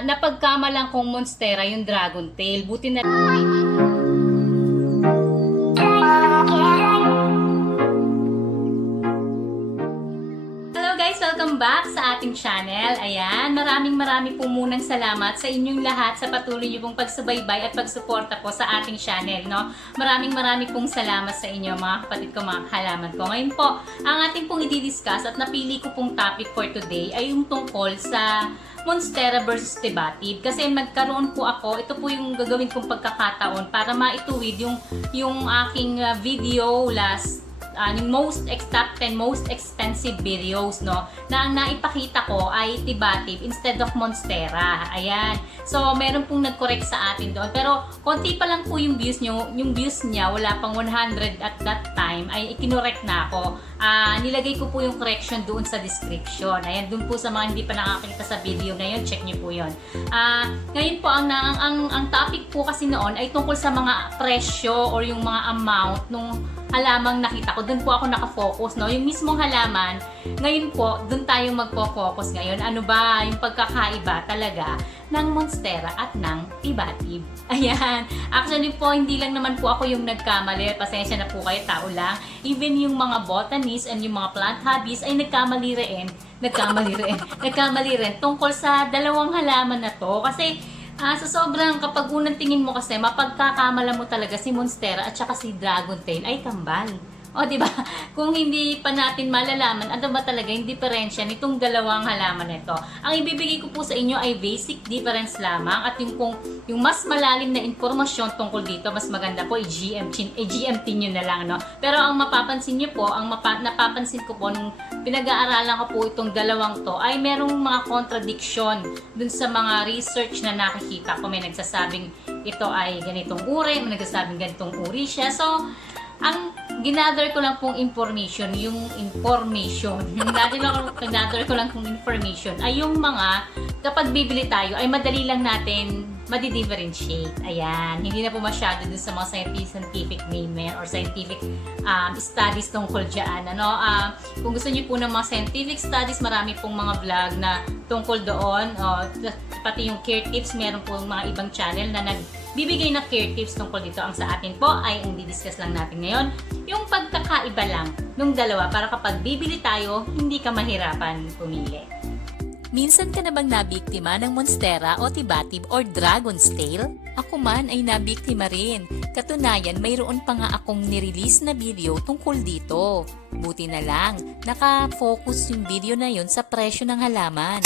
napagkamalan kong monstera yung dragon tail. Buti na Hello guys! Welcome back sa ating channel. Ayan, maraming po munang salamat sa inyong lahat sa patuloy niyo pong pagsubaybay at pagsuporta po sa ating channel, no? Maraming pong salamat sa inyo mga kapatid ko, mga halaman ko. Ngayon po, ang ating pong i-discuss at napili ko pong topic for today ay yung tungkol sa Monstera versus Tibatib. Kasi magkaroon po ako, ito po yung gagawin kong pagkakataon para maituwid yung aking video yung most top 10 most expensive videos, no, na ang naipakita ko ay Tibatib instead of Monstera. Ayan. So, meron pong nag-correct sa atin doon. Pero, konti pa lang po yung views niya, wala pang 100 at that time, ay ikinorect na ako. Nilagay ko po yung correction doon sa description. Ayan, doon po sa mga hindi pa nakakita sa video na yun, check nyo po yun. Ngayon po, ang topic po kasi noon ay tungkol sa mga presyo or yung mga amount nung halamang nakita ko. Doon po ako nakafocus, no? Yung mismong halaman, ngayon po, doon tayo magpo-focus ngayon. Ano ba yung pagkakaiba talaga ng Monstera at ng Tibatib? Ayan. Actually po, hindi lang naman po ako yung nagkamali. Pasensya na po kayo, tao lang. Even yung mga botanists and yung mga plant hobbies ay nagkamali rin tungkol sa dalawang halaman na to. Kasi sa sobrang kapag unang tingin mo kasi, mapagkakamala mo talaga si Monstera at saka si Dragon Tail ay kambal. O, di ba? Kung hindi pa natin malalaman, ano ba talaga yung diferensya nitong dalawang halaman nito? Ang ibibigay ko po sa inyo ay basic difference lamang at yung mas malalim na informasyon tungkol dito, mas maganda po i-GMT nyo na lang, no? Pero ang mapapansin nyo po, napapansin ko po nung pinag-aaralan ko po itong dalawang to, ay merong mga contradiction dun sa mga research na nakikita ko. May nagsasabing ito ay ganitong uri, may nagsasabing ganitong uri siya. So, ang ginather ko lang pong information ay yung mga kapag bibili tayo ay madali lang natin madi-differentiate. Ayan, hindi na po masyado dun sa mga scientific name or scientific studies tungkol dyan. Kung gusto niyo po ng mga scientific studies, marami pong mga vlog na tungkol doon. Pati yung care tips, meron po mga ibang channel na nagbibigay na care tips tungkol dito. Ang sa atin po ay ang didiscuss lang natin ngayon, yung pagkakaiba lang ng dalawa para kapag bibili tayo, hindi ka mahirapan pumili. Minsan ka na bang nabiktima ng Monstera o Tibatib or Dragon's Tail? Ako man ay nabiktima rin. Katunayan, mayroon pa nga akong nirelease na video tungkol dito. Buti na lang, nakafocus yung video na yun sa presyo ng halaman.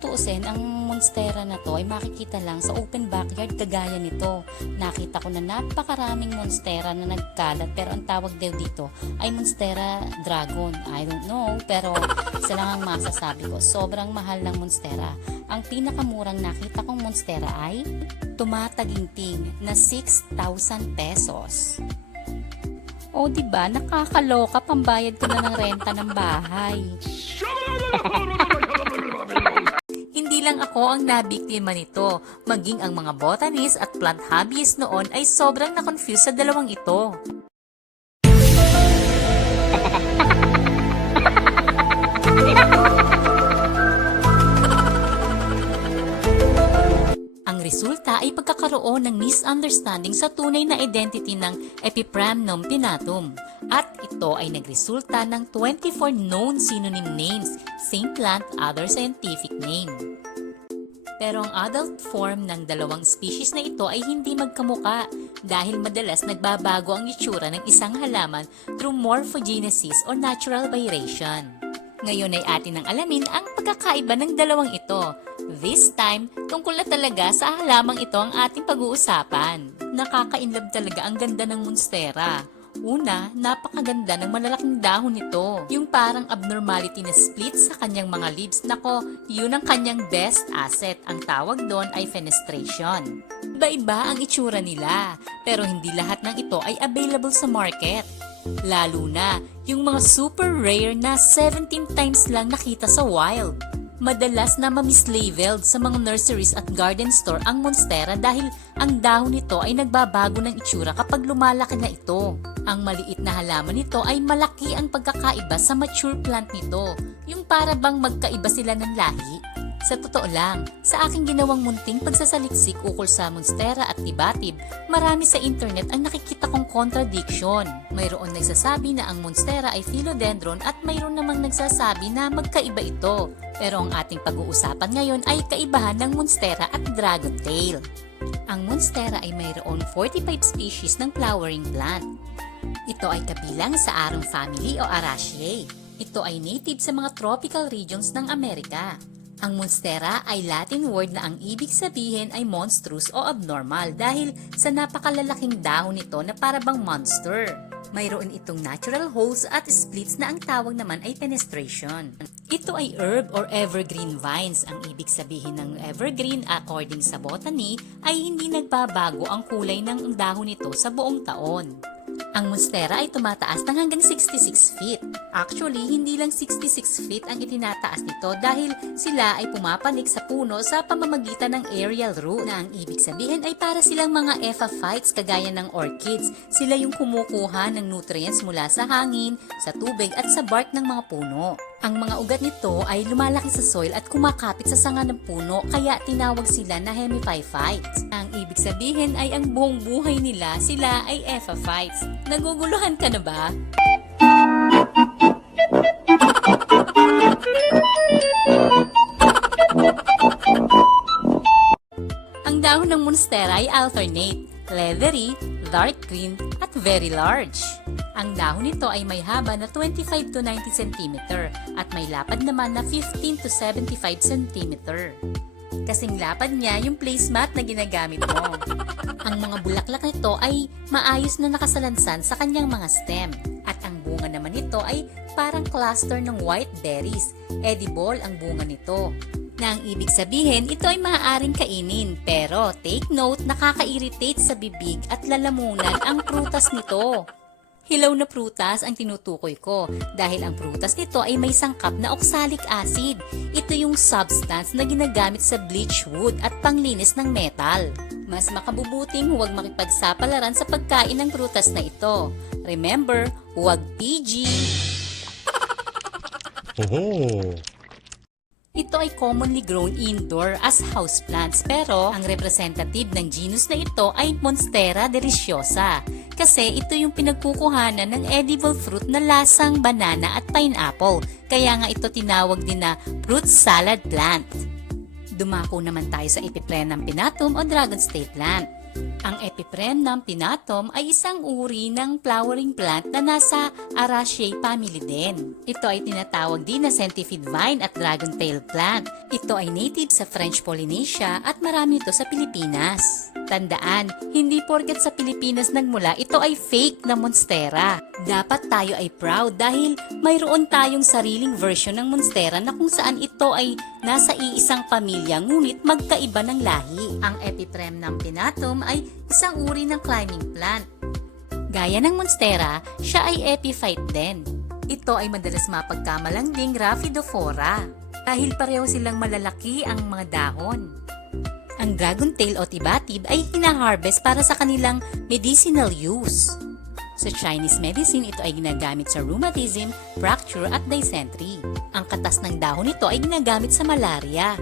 Tuusin, ang Monstera na to ay makikita lang sa open backyard kagaya nito. Nakita ko na napakaraming Monstera na nagkalat pero ang tawag daw dito ay Monstera Dragon. I don't know, pero isa lang ang masasabi ko, sobrang mahal ng Monstera. Ang pinakamurang nakita kong Monstera ay tumataginting na 6,000 pesos. O diba, nakakaloka, pambayad ko na ng renta ng bahay. Hindi lang ako ang nabiktima nito, maging ang mga botanist at plant hobbyists noon ay sobrang na-confuse sa dalawang ito. Ang resulta ay pagkakaroon ng misunderstanding sa tunay na identity ng Epipramnum pinnatum. At ito ay nagresulta ng 24 known synonym names, same plant, other scientific name. Pero ang adult form ng dalawang species na ito ay hindi magkamuka dahil madalas nagbabago ang itsura ng isang halaman through morphogenesis o natural variation. Ngayon ay atin ang alamin ang pagkakaiba ng dalawang ito. This time, tungkol na talaga sa halamang ito ang ating pag-uusapan. Nakaka-inlove talaga ang ganda ng Monstera. Una, napakaganda ng malalaking dahon nito. Yung parang abnormality na split sa kanyang mga leaves. Nako, yun ang kanyang best asset. Ang tawag doon ay fenestration. Iba-iba ang itsura nila, pero hindi lahat ng ito ay available sa market. Lalo na, yung mga super rare na 17 times lang nakita sa wild. Madalas na mamislabeled sa mga nurseries at garden store ang monstera dahil ang dahon nito ay nagbabago ng itsura kapag lumalaki na ito. Ang maliit na halaman nito ay malaki ang pagkakaiba sa mature plant nito, yung para bang magkaiba sila ng lahi. Sa totoo lang, sa aking ginawang munting pagsasaliksik ukol sa monstera at tibatib, marami sa internet ang nakikita kong contradiction. Mayroon nagsasabi na ang monstera ay philodendron at mayroon namang nagsasabi na magkaiba ito. Pero ang ating pag-uusapan ngayon ay kaibahan ng monstera at dragontail. Ang monstera ay mayroon 45 species ng flowering plant. Ito ay kabilang sa arong family o Araceae. Ito ay native sa mga tropical regions ng Amerika. Ang monstera ay Latin word na ang ibig sabihin ay monstrous o abnormal dahil sa napakalalaking dahon nito na parabang monster. Mayroon itong natural holes at splits na ang tawag naman ay fenestration. Ito ay herb or evergreen vines. Ang ibig sabihin ng evergreen according sa botany ay hindi nagbabago ang kulay ng dahon nito sa buong taon. Ang monstera ay tumataas ng hanggang 66 feet. Actually, hindi lang 66 feet ang itinataas nito dahil sila ay pumapanik sa puno sa pamamagitan ng aerial root na ang ibig sabihin ay para silang mga epiphytes kagaya ng orchids. Sila yung kumukuha ng nutrients mula sa hangin, sa tubig at sa bark ng mga puno. Ang mga ugat nito ay lumalaki sa soil at kumakapit sa sanga ng puno kaya tinawag sila na hemiphytes. Ang ibig sabihin ay ang buong buhay nila sila ay epiphytes. Naguguluhan ka na ba? Ang dahon ng monstera ay alternate, leathery, dark green at very large. Ang dahon nito ay may haba na 25 to 90 cm at may lapad naman na 15 to 75 cm. Kasing lapad niya yung placemat na ginagamit mo. Ang mga bulaklak nito ay maayos na nakasalansan sa kanyang mga stem at ang bunga naman nito ay parang cluster ng white berries. Edible ang bunga nito. Na ang ibig sabihin, ito ay maaaring kainin pero take note, nakaka-irritate sa bibig at lalamunan ang prutas nito. Hilaw na prutas ang tinutukoy ko dahil ang prutas nito ay may sangkap na oxalic acid. Ito yung substance na ginagamit sa bleach wood at panglinis ng metal. Mas makabubuting huwag makipagsapalaran sa pagkain ng prutas na ito. Remember, huwag PG! Ito ay commonly grown indoor as houseplants pero ang representative ng genus na ito ay Monstera deliciosa kasi ito yung pinagkukuhanan ng edible fruit na lasang banana at pineapple kaya nga ito tinawag din na fruit salad plant. Dumako naman tayo sa Epipremnum pinnatum o dragon's tail plant. Ang Epipremnum pinnatum ay isang uri ng flowering plant na nasa Araceae family din. Ito ay tinatawag din na centipede vine at dragon tail plant. Ito ay native sa French Polynesia at marami ito sa Pilipinas. Tandaan, hindi porket sa Pilipinas nagmula, ito ay fake na monstera. Dapat tayo ay proud dahil mayroon tayong sariling version ng monstera na kung saan ito ay nasa iisang pamilya ngunit magkaiba ng lahi. Ang Epipremnum pinnatum ay isang uri ng climbing plant. Gaya ng monstera, siya ay epiphyte din. Ito ay madalas mapagkamalang ding Rhaphidophora dahil pareho silang malalaki ang mga dahon. Ang dragontail o tibatib ay hina-harvest para sa kanilang medicinal use. Sa Chinese medicine, ito ay ginagamit sa rheumatism, fracture at dysentery. Ang katas ng dahon nito ay ginagamit sa malaria.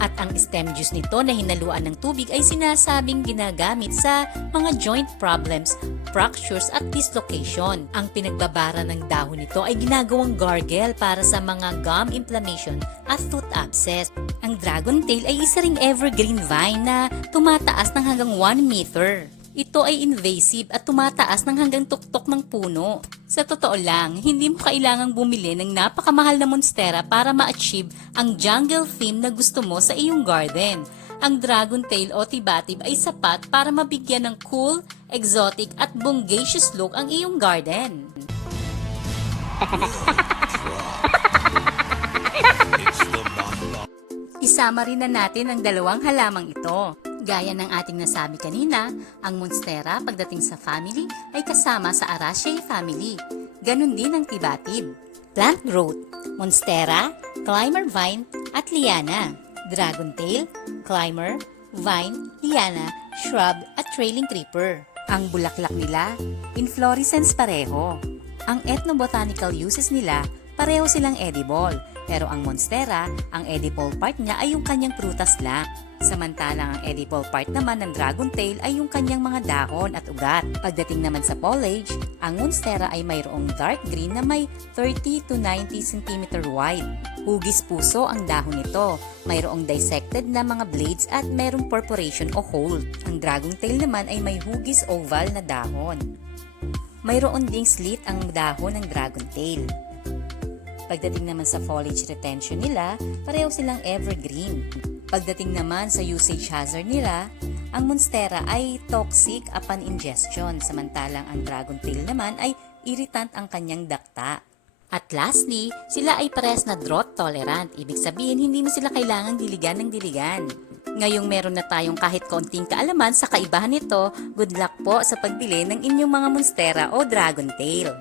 At ang stem juice nito na hinaluan ng tubig ay sinasabing ginagamit sa mga joint problems, fractures at dislocation. Ang pinagbabara ng dahon nito ay ginagawang gargle para sa mga gum inflammation at tooth abscess. Ang dragontail ay isa ring evergreen vine na tumataas ng hanggang 1 meter. Ito ay invasive at tumataas ng hanggang tuktok ng puno. Sa totoo lang, hindi mo kailangang bumili ng napakamahal na monstera para ma-achieve ang jungle theme na gusto mo sa iyong garden. Ang dragontail o tibatib ay sapat para mabigyan ng cool, exotic at bongacious look ang iyong garden. Isama rin na natin ang dalawang halamang ito. Gaya ng ating nasabi kanina, ang monstera pagdating sa family ay kasama sa Araceae family. Ganon din ang tibatib. Plant growth, monstera, climber vine, at liana, dragontail, climber, vine, liana, shrub at trailing creeper. Ang bulaklak nila, inflorescence pareho. Ang ethnobotanical uses nila, pareho silang edible. Pero ang monstera, ang edible part niya ay yung kanyang prutas lang. Samantalang ang edible part naman ng dragontail ay yung kanyang mga dahon at ugat. Pagdating naman sa foliage, ang monstera ay mayroong dark green na may 30 to 90 cm wide. Hugis puso ang dahon nito. Mayroong dissected na mga blades at mayroong perforation o hole. Ang dragontail naman ay may hugis oval na dahon. Mayroon ding slit ang dahon ng dragontail. Pagdating naman sa foliage retention nila, pareho silang evergreen. Pagdating naman sa usage hazard nila, ang monstera ay toxic upon ingestion, samantalang ang dragontail naman ay irritant ang kanyang dakta. At lastly, sila ay parehas na drought tolerant, ibig sabihin hindi mo sila kailangang diligan ng diligan. Ngayong meron na tayong kahit konting kaalaman sa kaibahan nito, good luck po sa pagbili ng inyong mga monstera o dragontail.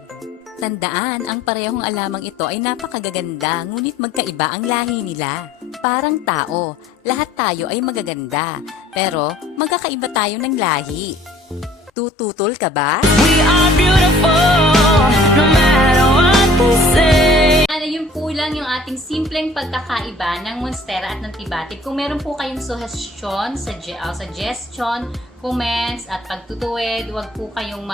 Tandaan, ang parehong alamang ito ay napakagaganda, ngunit magkaiba ang lahi nila. Parang tao, lahat tayo ay magaganda, pero magkakaiba tayo ng lahi. Tututol ka ba? We are beautiful, no matter what they say. Yun po lang yung ating simpleng pagkakaiba ng monstera at ng tibatib. Kung meron po kayong suggestion, suggestion, comments at pagtutuwid, huwag po kayong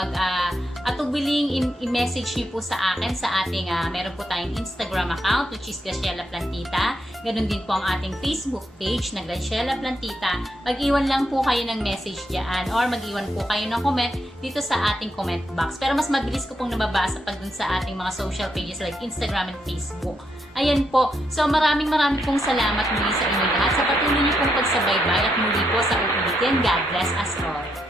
atubiling i-message niyo po sa akin sa ating meron po tayong Instagram account which is Graciela Plantita. Ganon din po ang ating Facebook page na Graciela Plantita. Mag-iwan lang po kayo ng message diyan or mag-iwan po kayo ng comment dito sa ating comment box. Pero mas mabilis ko pong nababasa pag dun sa ating mga social pages like Instagram and Facebook. Ayan po. So maraming pong salamat muli sa inyo lahat sa patuloy niyo pong pagsabaybay at muli po sa uulitin. God bless us all.